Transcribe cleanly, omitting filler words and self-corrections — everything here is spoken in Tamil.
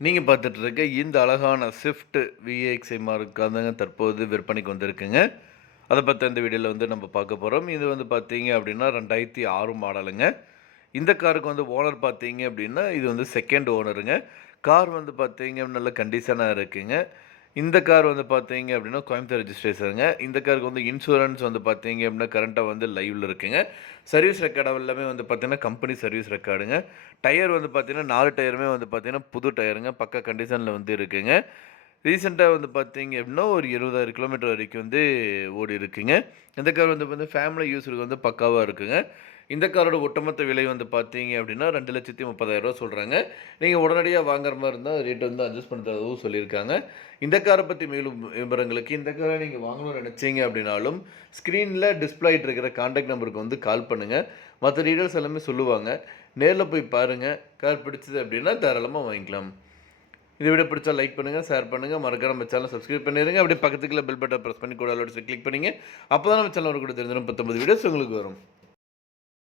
நீங்க பார்த்துட்டு இருக்க இந்த அழகான ஸ்விஃப்ட் விஎக்ஸ்ஐ மார்க் கார் தாங்க தற்போது விற்பனைக்கு வந்திருக்குங்க. அத பத்தி இந்த வீடியோல நம்ம பார்க்க போறோம். இது பார்த்தீங்க அப்படின்னா 2006 மாடலுங்க. இந்த காருக்கு ஓனர் பார்த்தீங்க அப்படின்னா, இது செகண்ட் ஓனருங்க. கார் பார்த்தீங்க அப்படின்னா நல்ல கண்டிஷனா இருக்குங்க. இந்த கார் பார்த்தீங்க அப்படின்னா, கோயம்புத்தூர் ரெஜிஸ்ட்ரேஷனுங்க. இந்த காருக்கு இன்சூரன்ஸ் பார்த்தீங்க அப்படின்னா, கரண்ட்டா லைவ்ல இருக்குங்க. சர்வீஸ் ரெக்கார்ட் எல்லாமே பார்த்தீங்கன்னா, கம்பெனி சர்வீஸ் ரெக்கார்டுங்க. டயர் பார்த்தீங்கன்னா, 4 டயருமே பார்த்தீங்கன்னா, புது டயருங்க. பக்கா கண்டிஷன்ல இருக்குங்க. ரீசென்ட்டா பார்த்தீங்க அப்படின்னா, ஒரு 70,000 கிலோமீட்டர் வரைக்கும் ஓடி இருக்குங்க. இந்த கார் ஃபேமிலி யூஸருக்கு பக்காவா இருக்குங்க. இந்த காரோட ஒட்டுமொத்த விலை பார்த்தீங்க அப்படின்னா, ரூ. 2,30,000 சொல்றாங்க. நீங்க உடனடியா வாங்குற மாரி இருந்தா ரேட் அட்ஜஸ்ட் பண்ணி தரவும் சொல்லியிருக்காங்க. இந்த கார பத்தி மேலும் விவரங்களுக்கு, இந்த கார நீங்க வாங்கணும்னு நெனச்சீங்க அப்படின்னாலும், ஸ்க்ரீன்ல டிஸ்ப்ளே ஆயிட்டு இருக்கிற கான்டாக்ட் நம்பருக்கு கால் பண்ணுங்க. மத்த டீட்டெயில்ஸ் எல்லாமே சொல்லுவாங்க. நேர்ல போய் பாருங்க. கார் பிடிச்சது அப்படின்னா தாராளமா வாங்கிக்கலாம். இந்த வீடியோ பிடிச்சா லைக் பண்ணுங்க, ஷேர் பண்ணுங்க. மறக்காம நம்ம சேனலை சப்ஸ்கிரைப் பண்ணிருங்க. அப்படியே பக்கத்துக்குள்ள பெல் பட்டன் பிரஸ் பண்ணி கூட ஆல் கிளிக் பண்ணீங்க. அப்பதான் நம்ம சேனல்ல வரக்கூடிய தெரிஞ்ச 19 வீடியோஸ் உங்களுக்கு வரும்.